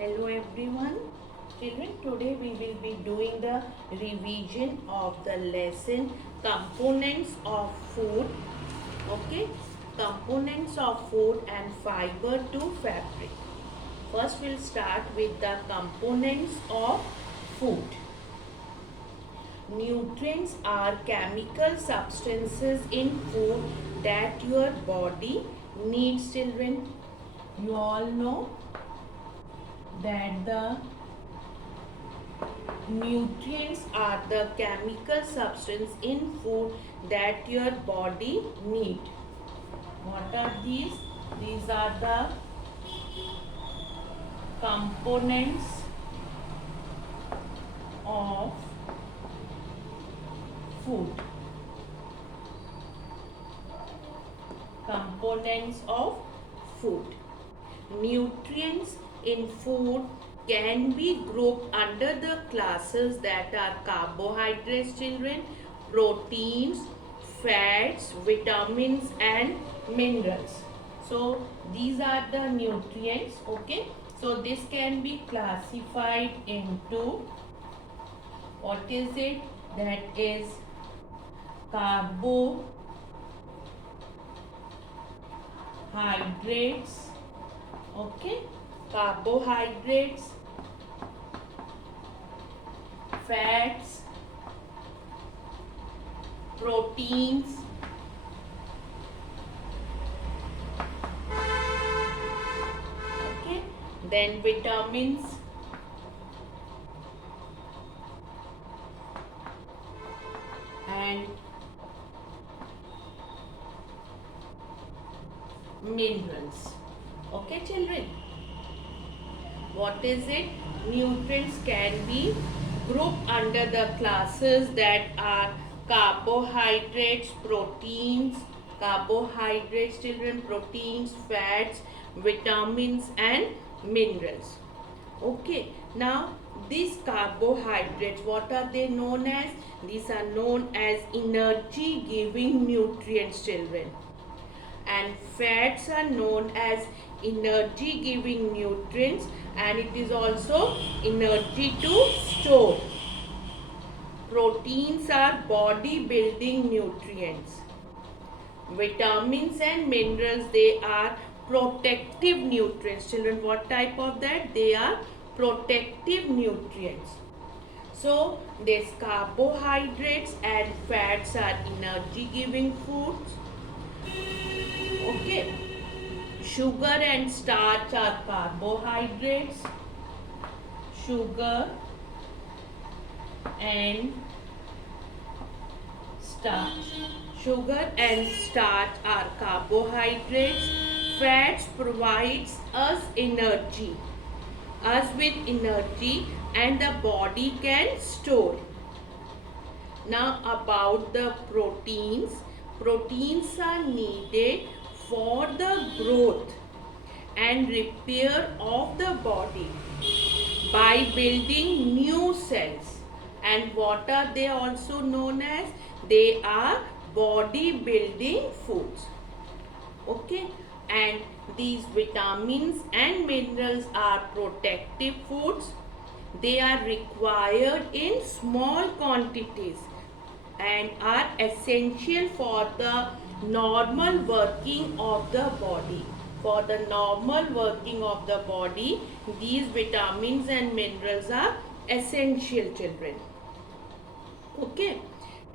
Hello everyone. Children, today we will be doing the revision of the lesson components of food. Okay, components of food and fiber to fabric. First we'll start with the components of food. Nutrients are chemical substances in food that your body needs, children. You all know that the nutrients are the chemical substance in food that your body need. What are these? These are the components of food. Components of food. Nutrients in food can be grouped under the classes that are carbohydrates, children, proteins, fats, vitamins and minerals. So these are the nutrients. Okay, so this can be classified into, what is it? That is carbohydrates. Okay, carbohydrates, fats, proteins, okay, then vitamins, and minerals. Okay, children, what is it? Nutrients can be grouped under the classes that are carbohydrates, children, proteins, fats, vitamins and minerals. Okay, now these carbohydrates, what are they known as? These are known as energy giving nutrients, children. And fats are known as energy giving nutrients, and it is also energy to store. Proteins are body building nutrients. Vitamins and minerals, they are protective nutrients. Children, what type of that? They are protective nutrients. So these carbohydrates and fats are energy giving foods. Okay, sugar and starch are carbohydrates. Sugar and starch. Sugar and starch are carbohydrates. Fats provides us energy, us with energy, and the body can store. Now about the proteins. Proteins are needed for the growth and repair of the body by building new cells. And what are they also known as? They are body building foods. Okay, and these vitamins and minerals are protective foods. They are required in small quantities and are essential for the normal working of the body. For the normal working of the body, these vitamins and minerals are essential, children. Okay,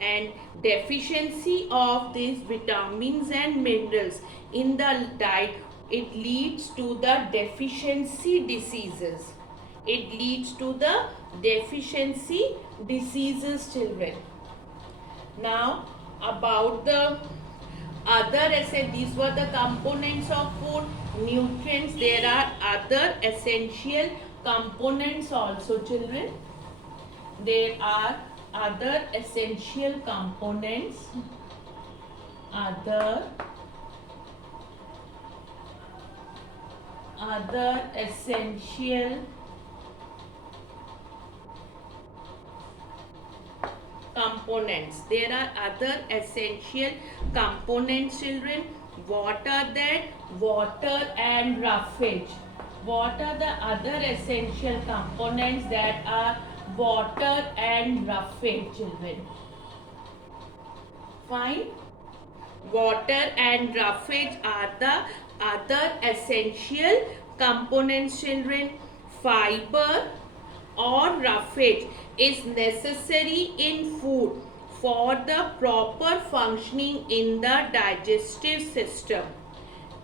and deficiency of these vitamins and minerals in the diet, it leads to the deficiency diseases. It leads to the deficiency diseases, children. Now about the other these were the components of food. Nutrients, there are other essential components also, children. There are other essential components, other essential components. There are other essential components, children. What are that? Water and roughage. What are the other essential components that are water and roughage, children? Fine. Water and roughage are the other essential components, children. Fiber or roughage is necessary in food for the proper functioning in the digestive system.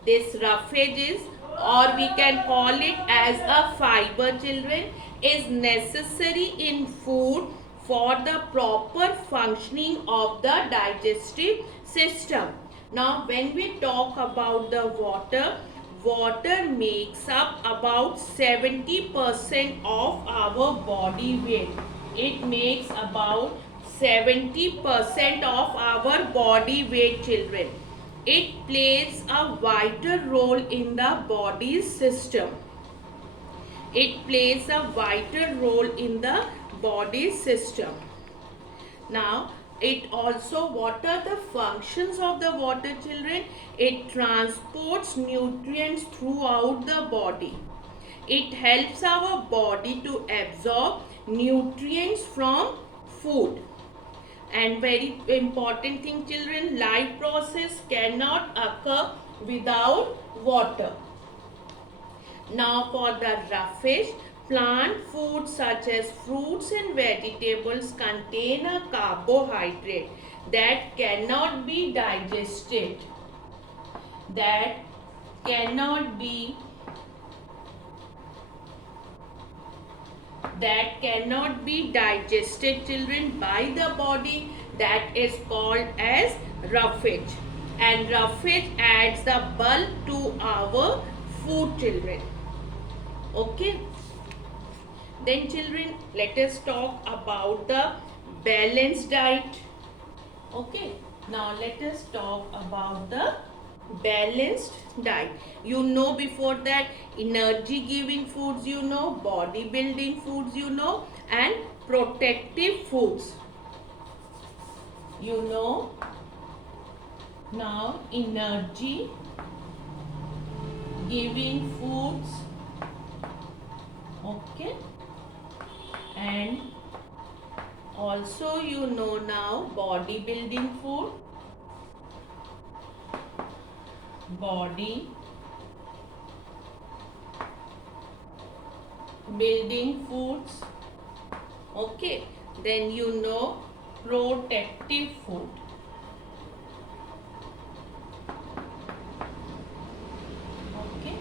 This roughage is, or we can call it as a fiber, children, is necessary in food for the proper functioning of the digestive system. Now when we talk about the water, water makes up about 70% of our body weight. It makes about 70% of our body weight, children. It plays a vital role in the body's system. It plays a vital role in the body system. Now, it also, what are the functions of the water, children? It transports nutrients throughout the body. It helps our body to absorb nutrients from food. And very important thing, children, life process cannot occur without water. Now for the roughage, plant foods such as fruits and vegetables contain a carbohydrate that cannot be digested. That cannot be digested, children, by the body. That is called as roughage. And roughage adds the bulk to our food, children. Okay. Then children, let us talk about the balanced diet. Okay. Now let us talk about the balanced diet. You know, before that, energy giving foods, you know, body building foods, you know, and protective foods, you know. Now energy giving foods, okay, and also you know now body building food, body building foods, okay. Then you know protective food. Okay.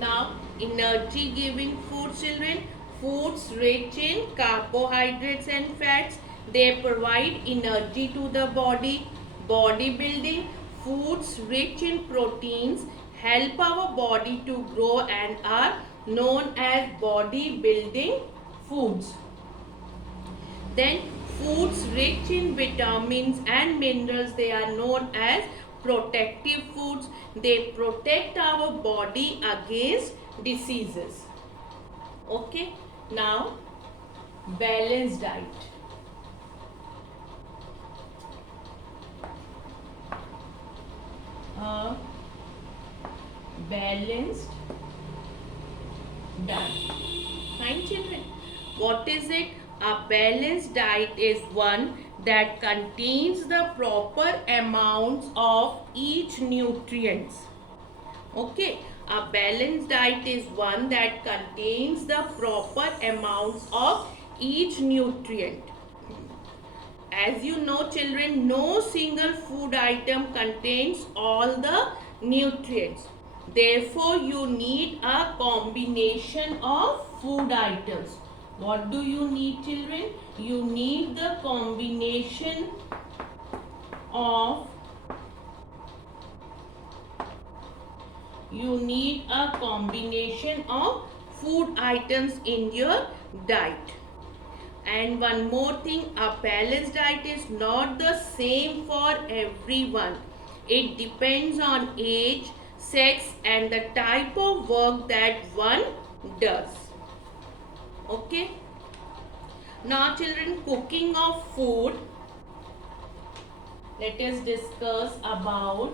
Now energy giving foods, children, foods rich in carbohydrates and fats, they provide energy to the body. Body building foods rich in proteins help our body to grow and are known as body building foods. Then foods rich in vitamins and minerals, they are known as protective foods. They protect our body against diseases. Okay. Now balanced diet. A balanced diet. Fine, children. What is it? A balanced diet is one that contains the proper amounts of each nutrients. Okay. A balanced diet is one that contains the proper amounts of each nutrient. As you know, children, no single food item contains all the nutrients. Therefore, you need a combination of food items. What do you need, children? You need the combination of food items in your diet. And one more thing, a balanced diet is not the same for everyone. It depends on age, sex, and the type of work that one does. Okay. Now children, cooking of food. Let us discuss about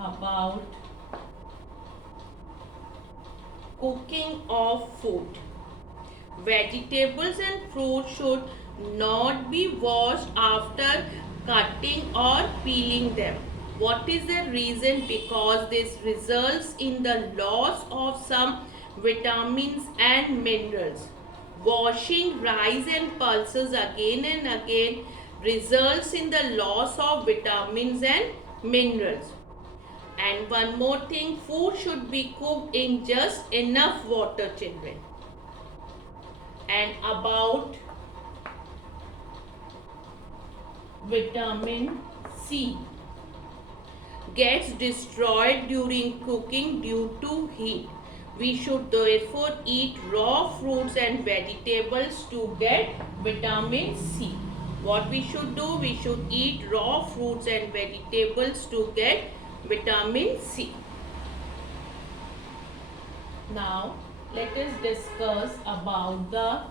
about cooking of food. Vegetables and fruit should not be washed after cutting or peeling them. What is the reason? Because this results in the loss of some vitamins and minerals. Washing rice and pulses again and again results in the loss of vitamins and minerals. And one more thing, food should be cooked in just enough water, children. And about vitamin C gets destroyed during cooking due to heat. We should therefore eat raw fruits and vegetables to get vitamin C. What we should do? We should eat raw fruits and vegetables to get vitamin C. Now, let us discuss about the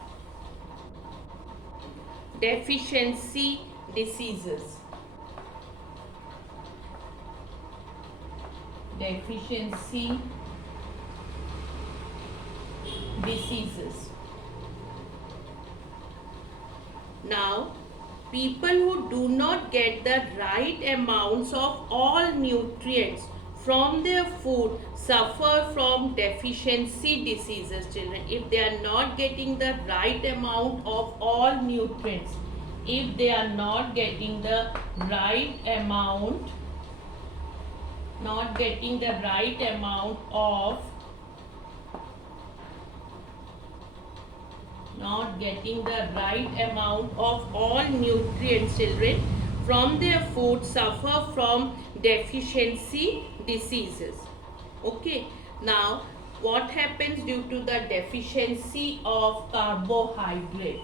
deficiency diseases. Deficiency diseases. Now, people who do not get the right amounts of all nutrients from their food suffer from deficiency diseases, children. If they are not getting the right amount of all nutrients, if they are not getting the right amount, of all nutrients, children, from their food suffer from deficiency diseases. Okay, now what happens due to the deficiency of carbohydrate?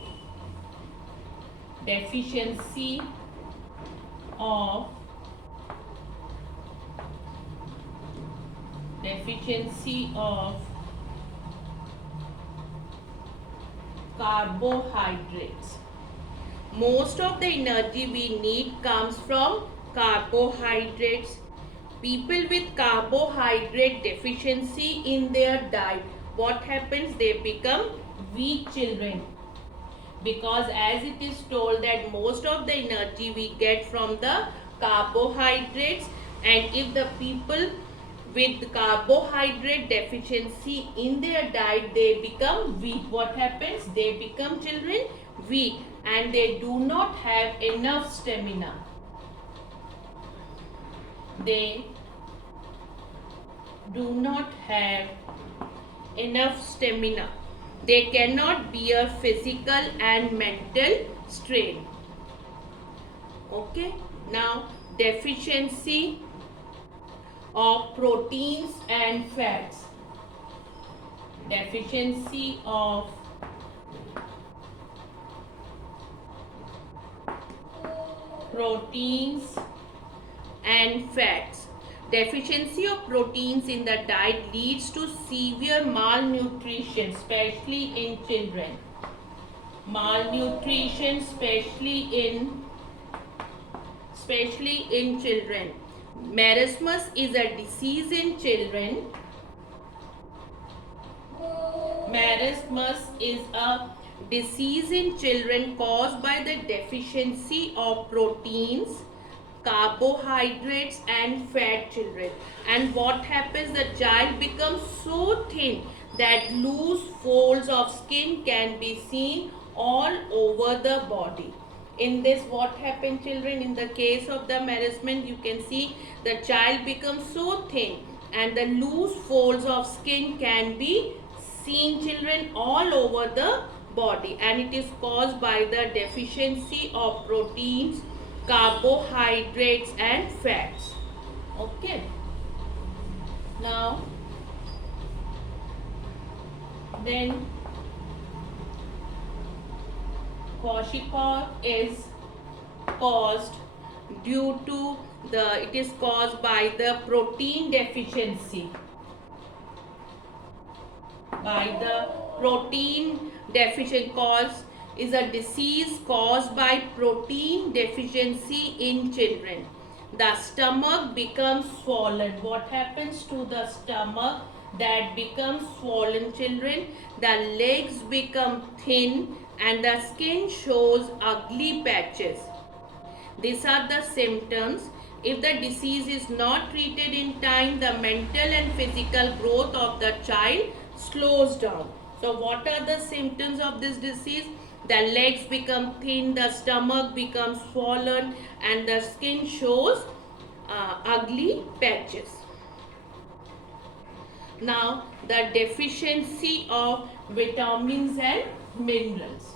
Deficiency of carbohydrates. Most of the energy we need comes from carbohydrates. People with carbohydrate deficiency in their diet, what happens? They become weak, children. Because as it is told that most of the energy we get from the carbohydrates, and if the people with carbohydrate deficiency in their diet, they become weak. What happens? They become, children, weak, and they do not have enough stamina. They do not have enough stamina. They cannot bear physical and mental strain. Okay, now deficiency of proteins and fats. Deficiency of proteins and fats. Deficiency of proteins in the diet leads to severe malnutrition, especially in children. Malnutrition, especially in children. Marasmus is a disease in children. Marasmus is a disease in children caused by the deficiency of proteins, carbohydrates and fat, children. And what happens? The child becomes so thin that loose folds of skin can be seen all over the body. In this, what happens, children? In the case of the marasmus, you can see the child becomes so thin and the loose folds of skin can be seen, children, all over the body, and it is caused by the deficiency of proteins, carbohydrates and fats. Okay, now then kwashiorkor is caused due to it is caused by the protein deficiency. Cause is a disease caused by protein deficiency in children. the stomach becomes swollen. What happens to the stomach that becomes swollen, children? The legs become thin and the skin shows ugly patches. These are the symptoms. If the disease is not treated in time, the mental and physical growth of the child slows down. So what are the symptoms of this disease? The legs become thin, the stomach becomes swollen, and the skin shows ugly patches. Now, the deficiency of vitamins and minerals.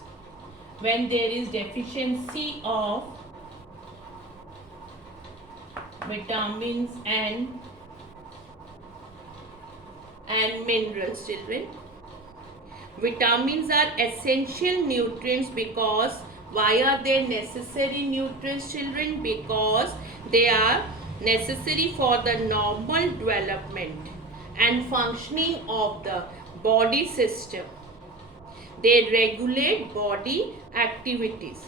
When there is deficiency of vitamins and minerals, children. Vitamins are essential nutrients because why are they necessary nutrients, children? Because they are necessary for the normal development and functioning of the body system. They regulate body activities.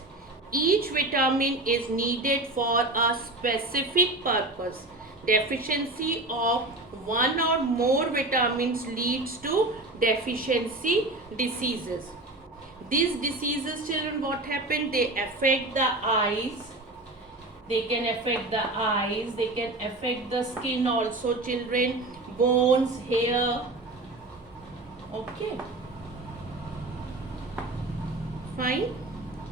Each vitamin is needed for a specific purpose. Deficiency of one or more vitamins leads to deficiency diseases. These diseases, children, what happen? They affect the eyes. They can affect the eyes. They can affect the skin also, children. Bones, hair. Okay. Fine.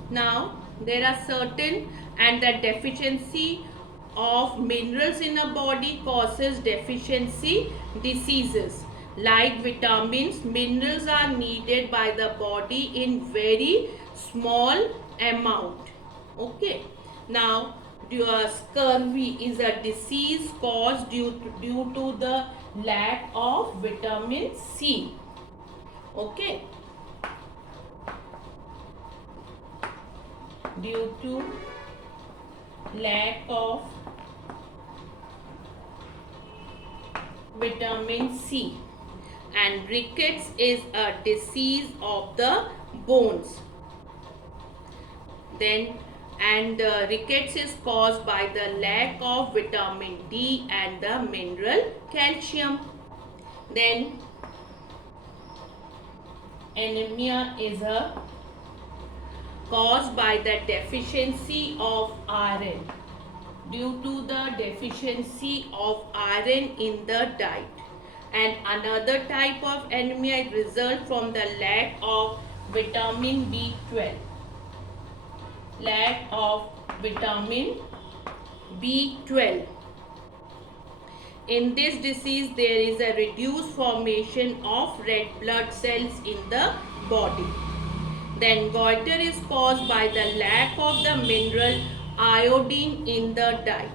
Now, there are certain and the deficiency of minerals in a body causes deficiency diseases. Like vitamins, minerals are needed by the body in very small amount. Okay. Now, scurvy is a disease caused due to the lack of vitamin C. Okay. Due to lack of vitamin C. And rickets is a disease of the bones. Rickets is caused by the lack of vitamin D and the mineral calcium. Then anemia is a caused by the deficiency of iron. Due to the deficiency of iron in the diet. And another type of anemia results from the lack of vitamin B12. Lack of vitamin B12. In this disease, there is a reduced formation of red blood cells in the body. Then goiter is caused by the lack of the mineral iodine in the diet.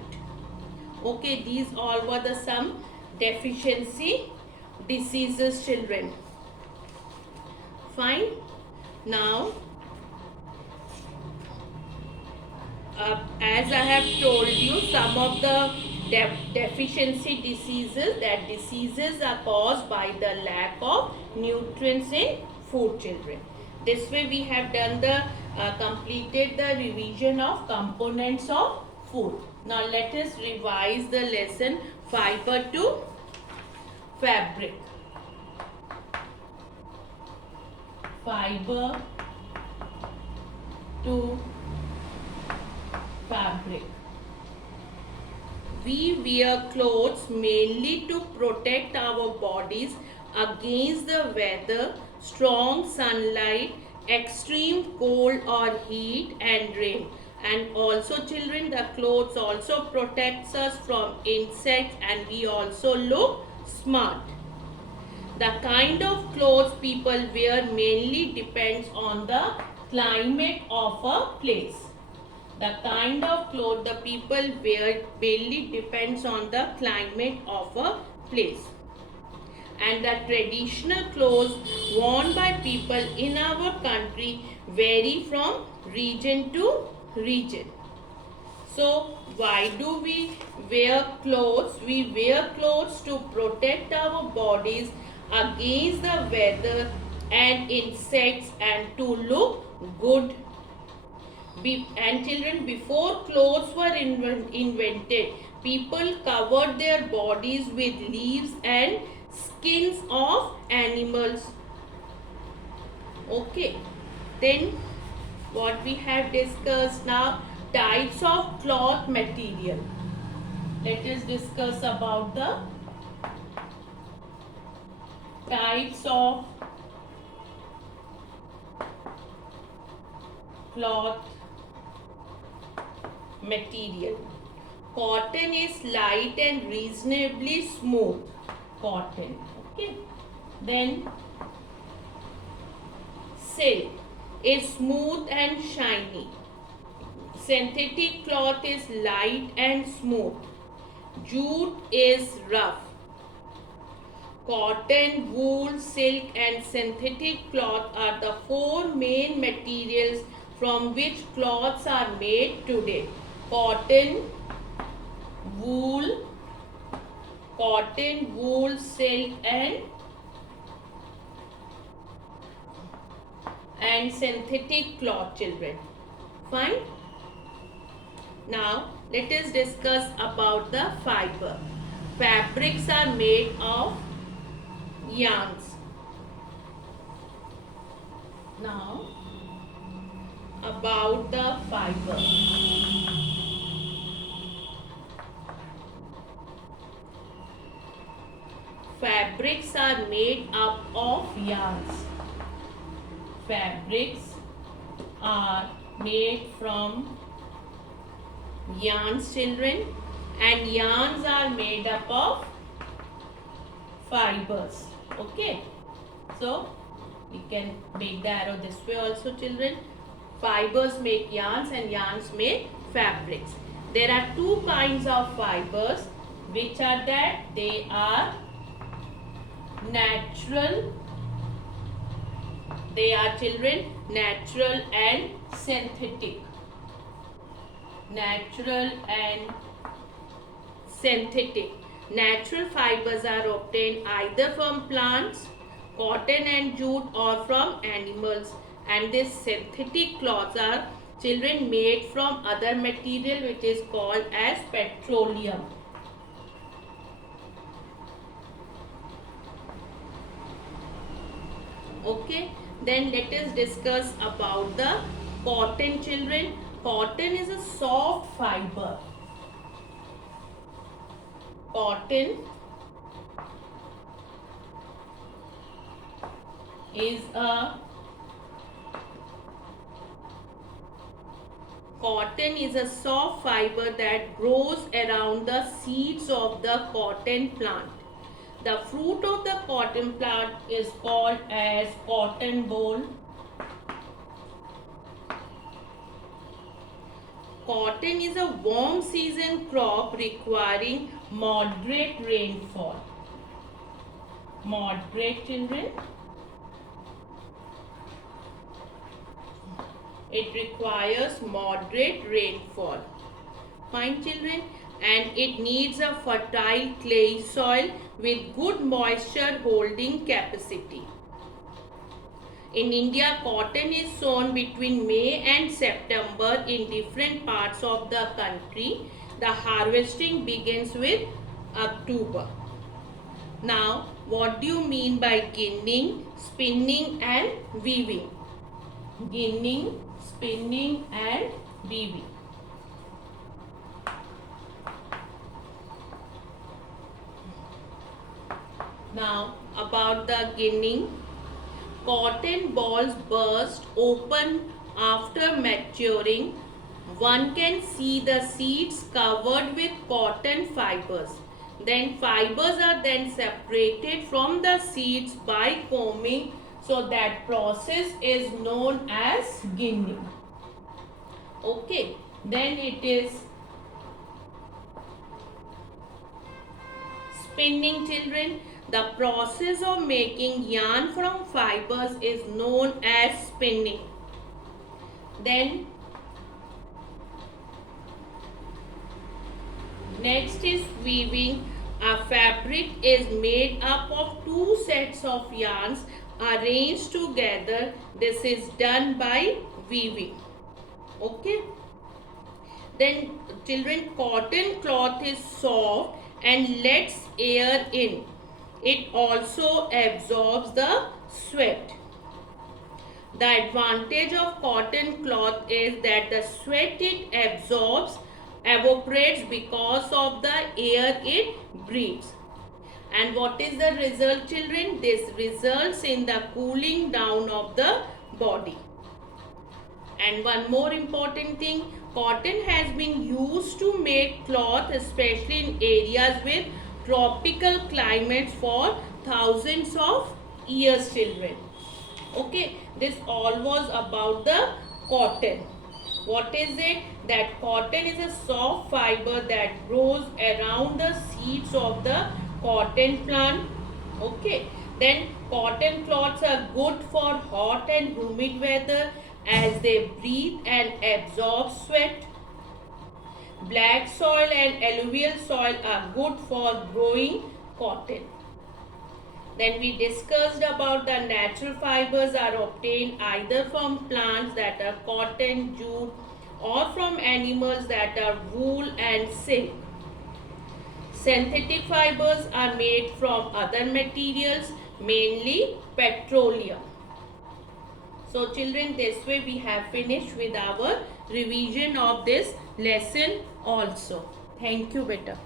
Okay, these all were the some deficiency diseases, children. Fine. Now, as I have told you, some of the deficiency diseases, that diseases are caused by the lack of nutrients in food, children. This way we have done the completed the revision of components of food. Now let us revise the lesson fiber to fabric. Fiber to fabric. We wear clothes mainly to protect our bodies against the weather, strong sunlight, extreme cold or heat and rain. And also, children, the clothes also protects us from insects and we also look smart. The kind of clothes people wear mainly depends on the climate of a place. The kind of clothes the people wear mainly depends on the climate of a place. And the traditional clothes worn by people in our country vary from region to region. So, why do we wear clothes? We wear clothes to protect our bodies against the weather and insects and to look good. And children, before clothes were invented, people covered their bodies with leaves and skins of animals. Okay, then what we have discussed now, types of cloth material. Let us discuss about the types of cloth material. Cotton is light and reasonably smooth. Cotton. Okay. Then silk is smooth and shiny. Synthetic cloth is light and smooth. Jute is rough. Cotton, wool, silk and synthetic cloth are the four main materials from which cloths are made today. Cotton, wool, silk and synthetic cloth, children. Fine. Now let us discuss about the fiber. Fabrics are made of yarns. Now about the fiber. Fabrics are made up of yarns. Fabrics are made from yarns, children, and yarns are made up of fibers. Okay, so we can make the arrow this way also, children. Fibers make yarns and yarns make fabrics. There are two kinds of fibers, which are that they are natural. They are, children, natural and synthetic. Natural and synthetic. Natural fibers are obtained either from plants, cotton and jute, or from animals. And these synthetic cloths are, children, made from other material which is called as petroleum. Okay, then let us discuss about the cotton, children. Cotton is a soft fiber. Cotton is a soft fiber that grows around the seeds of the cotton plant. The fruit of the cotton plant is called as cotton ball. Cotton is a warm season crop requiring moderate rainfall. Moderate, children. It requires moderate rainfall. Fine, children. And it needs a fertile clay soil with good moisture holding capacity. In India, cotton is sown between May and September in different parts of the country. The harvesting begins with October. Now, what do you mean by ginning, spinning and weaving? Ginning, spinning and weaving. Now, about the ginning. Cotton balls burst open after maturing. One can see the seeds covered with cotton fibers. Then fibers are then separated from the seeds by combing. So that process is known as ginning. Okay, then it is spinning, children. The process of making yarn from fibers is known as spinning. Then next is weaving. A fabric is made up of two sets of yarns arranged together. This is done by weaving. Okay. Then children, cotton cloth is soft and lets air in. It also absorbs the sweat. The advantage of cotton cloth is that the sweat it absorbs evaporates because of the air it breathes. And what is the result, children? This results in the cooling down of the body. And one more important thing, cotton has been used to make cloth, especially in areas with tropical climates for thousands of years, children. Okay, this all was about the cotton. What is it? That cotton is a soft fiber that grows around the seeds of the cotton plant. Okay, then cotton cloths are good for hot and humid weather as they breathe and absorb sweat. Black soil and alluvial soil are good for growing cotton. Then we discussed about the natural fibers are obtained either from plants that are cotton, jute, or from animals that are wool and silk. Synthetic fibers are made from other materials, mainly petroleum. So children, this way we have finished with our revision of this lesson also. Thank you, beta.